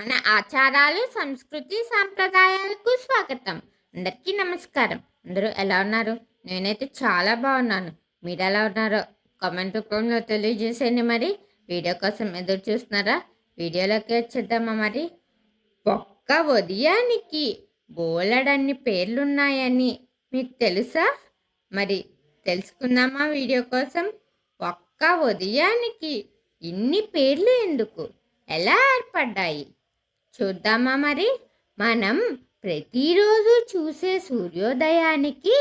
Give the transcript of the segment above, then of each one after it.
మన ఆచారాలు, సంస్కృతి, సాంప్రదాయాలకు స్వాగతం. అందరికీ నమస్కారం. అందరూ ఎలా ఉన్నారు? నేనైతే చాలా బాగున్నాను. మీరు ఎలా ఉన్నారో కామెంట్ రూపంలో తెలియజేసేయండి. మరి వీడియో కోసం ఎదురు చూస్తున్నారా? వీడియోలోకి వచ్చేద్దామా? మరి ఒక్క ఉదయానికి బోలెడన్ని పేర్లున్నాయని మీకు తెలుసా? మరి తెలుసుకుందామా వీడియో కోసం? ఒక్క ఉదయానికి ఇన్ని పేర్లు ఎందుకు, ఎలా ఏర్పడ్డాయి చూద్దామా? మరి మనం ప్రతిరోజు చూసే సూర్యోదయానికి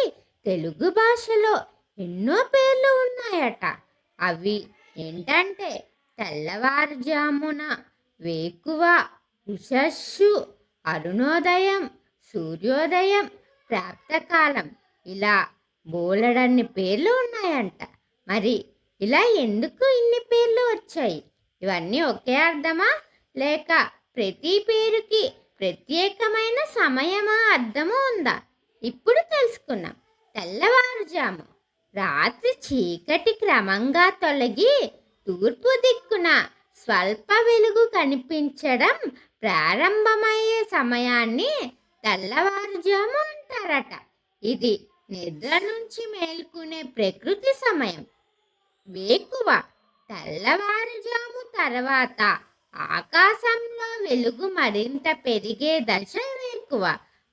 తెలుగు భాషలో ఎన్నో పేర్లు ఉన్నాయట. అవి ఏంటంటే తెల్లవారుజామున, వేకువ, ఉషస్సు, అరుణోదయం, సూర్యోదయం, ప్రాప్తకాలం, ఇలా బోలెడన్ని పేర్లు ఉన్నాయంట. మరి ఇలా ఎందుకు ఇన్ని పేర్లు వచ్చాయి? ఇవన్నీ ఒకే అర్థమా, లేక ప్రతి పేరుకి ప్రత్యేకమైన సమయమా, అర్థమూ ఉందా? ఇప్పుడు తెలుసుకున్నాం. తెల్లవారుజాము, రాత్రి చీకటి క్రమంగా తొలగి తూర్పు దిక్కున స్వల్ప వెలుగు కనిపించడం ప్రారంభమయ్యే సమయాన్ని తెల్లవారుజాము అంటారట. ఇది నిద్ర నుంచి మేల్కొనే ప్రకృతి సమయం. వేకువ, తెల్లవారుజాము తర్వాత ఆకాశంలో వెలుగు మరింత పెరిగే దశ వేకువ.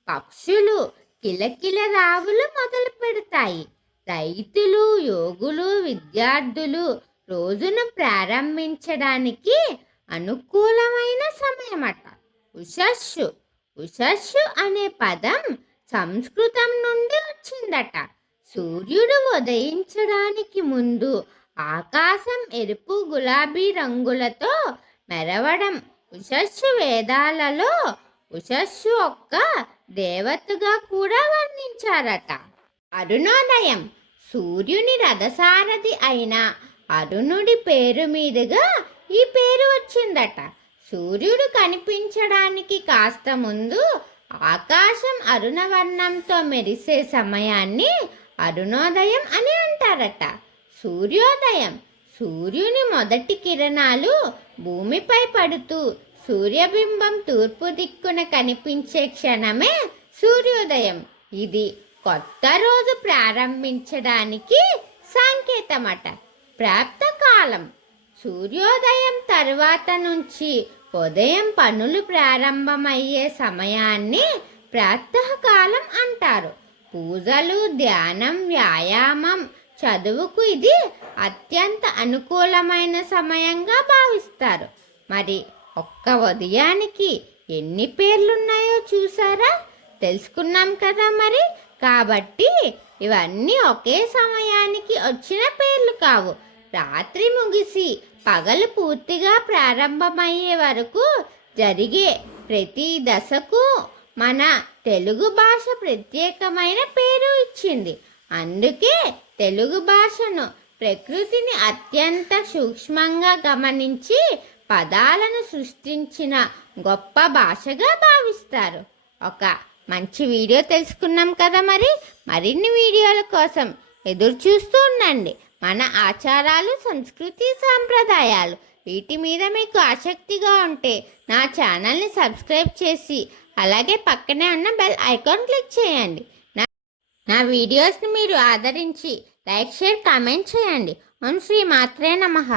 పక్షులు కిలకిల రావులు మొదలు పెడతాయి. రైతులు, యోగులు, విద్యార్థులు రోజును ప్రారంభించడానికి అనుకూలమైన సమయమట. ఉషస్సు, ఉషస్సు అనే పదం సంస్కృతం నుండి వచ్చిందట. సూర్యుడు ఉదయించడానికి ముందు ఆకాశం ఎరుపు, గులాబీ రంగులతో మెరవడం. ఉషస్సు వేదాలలో ఉషస్సు ఒక్క దేవతగా కూడా వర్ణించారట. అరుణోదయం, సూర్యుని రథసారథి అయిన అరుణుడి పేరు మీదుగా ఈ పేరు వచ్చిందట. సూర్యుడు కనిపించడానికి కాస్త ముందు ఆకాశం అరుణవర్ణంతో మెరిసే సమయాన్ని అరుణోదయం అని అంటారట. సూర్యోదయం, సూర్యుని మొదటి కిరణాలు భూమిపై పడుతూ సూర్యబింబం తూర్పు దిక్కున కనిపించే క్షణమే సూర్యోదయం. ఇది కొత్త రోజు ప్రారంభించడానికి సంకేతమట. ప్రాప్తకాలం, సూర్యోదయం తర్వాత నుంచి ఉదయం పనులు ప్రారంభమయ్యే సమయాన్ని ప్రాతకాలం అంటారు. పూజలు, ధ్యానం, వ్యాయామం, చదువుకు ఇది అత్యంత అనుకూలమైన సమయంగా భావిస్తారు. మరి ఒక్క ఉదయానికి ఎన్ని పేర్లున్నాయో చూసారా? తెలుసుకున్నాం కదా మరి. కాబట్టి ఇవన్నీ ఒకే సమయానికి వచ్చిన పేర్లు కావు. రాత్రి ముగిసి పగలు పూర్తిగా ప్రారంభమయ్యే వరకు జరిగే ప్రతి దశకు మన తెలుగు భాష ప్రత్యేకమైన పేరు ఇచ్చింది. అందుకే తెలుగు భాషను ప్రకృతిని అత్యంత సూక్ష్మంగా గమనించి పదాలను సృష్టించిన గొప్ప భాషగా భావిస్తారు. ఒక మంచి వీడియో తెలుసుకున్నాం కదా. మరి మరిన్ని వీడియోల కోసం ఎదురు చూస్తూ ఉండండి. మన ఆచారాలు, సంస్కృతి, సాంప్రదాయాలు వీటి మీద మీకు ఆసక్తిగా ఉంటే నా ఛానల్ని సబ్స్క్రైబ్ చేసి అలాగే పక్కనే ఉన్న బెల్ ఐకాన్ క్లిక్ చేయండి. నా వీడియోస్ని మీరు ఆదరించి లైక్, షేర్, కామెంట్ చేయండి. ఓం శ్రీ మాత్రే నమః.